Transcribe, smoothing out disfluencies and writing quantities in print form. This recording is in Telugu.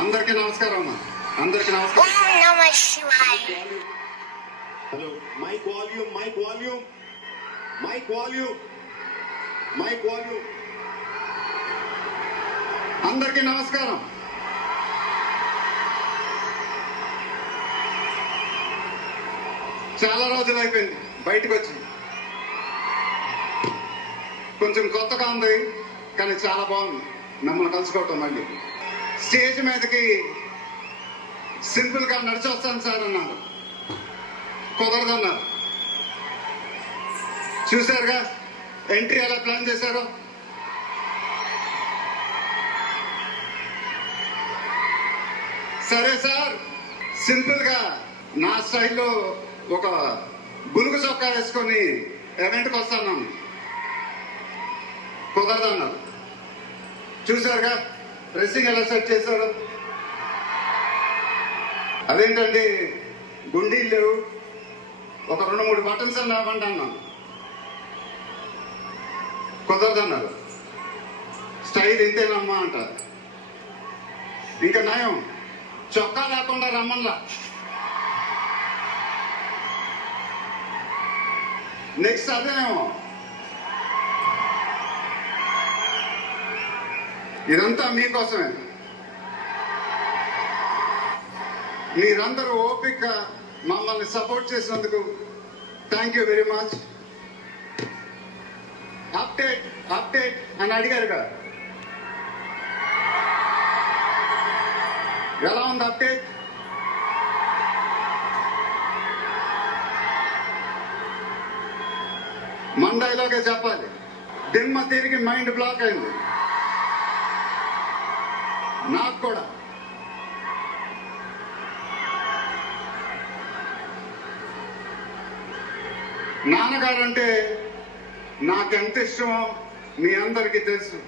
అందరికీ నమస్కారం అమ్మా. అందరికీ నమస్కారం. Hello, mic volume, mic volume, mic volume, mic volume. అందరికీ నమస్కారం. చాలా రోజులు అయిపోయింది బయటకు వచ్చి. కొంచెం కొత్తగా ఉంది కానీ చాలా బాగుంది మిమ్మల్ని కలుసుకోవటం. మళ్ళీ స్టేజ్ మీదకి సింపుల్ గా నడిచి వస్తాను సార్ అన్నారు. కుదరదన్నారు. చూసారుగా ఎంట్రీ ఎలా ప్లాన్ చేశారో. సరే సార్, సింపుల్ గా నా స్టైల్లో ఒక గులుగు చొక్కా వేసుకొని ఈవెంట్కి వస్తాను. కుదరదన్నారు. చూసారుగా డ్రెస్సింగ్ ఎలా సెట్ చేశారు. అదేంటండి గుండీలు లేవు, ఒక 2-3 బటన్స్ అన్న ఇవ్వండి అన్నాను. కుదరదన్నారు. స్టైల్ ఇంతేనమ్మా అంటారు. ఇంకా నయం చొక్కా లేకుండా రమ్మన్లా. నెక్స్ట్ అదేనేమో. ఇదంతా మీకోసమే. మీరందరూ ఓపిక మమ్మల్ని సపోర్ట్ చేసినందుకు thank you very much. Update update అని అడిగారు కదా, ఎలా ఉంది అప్డేట్? మండైలోకే చెప్పాలి. దిమ్మ తిరిగి మైండ్ బ్లాక్ అయింది నాకు కూడా. నాన్నగారంటే నాకెంత ఇష్టమో మీ అందరికీ తెలుసు.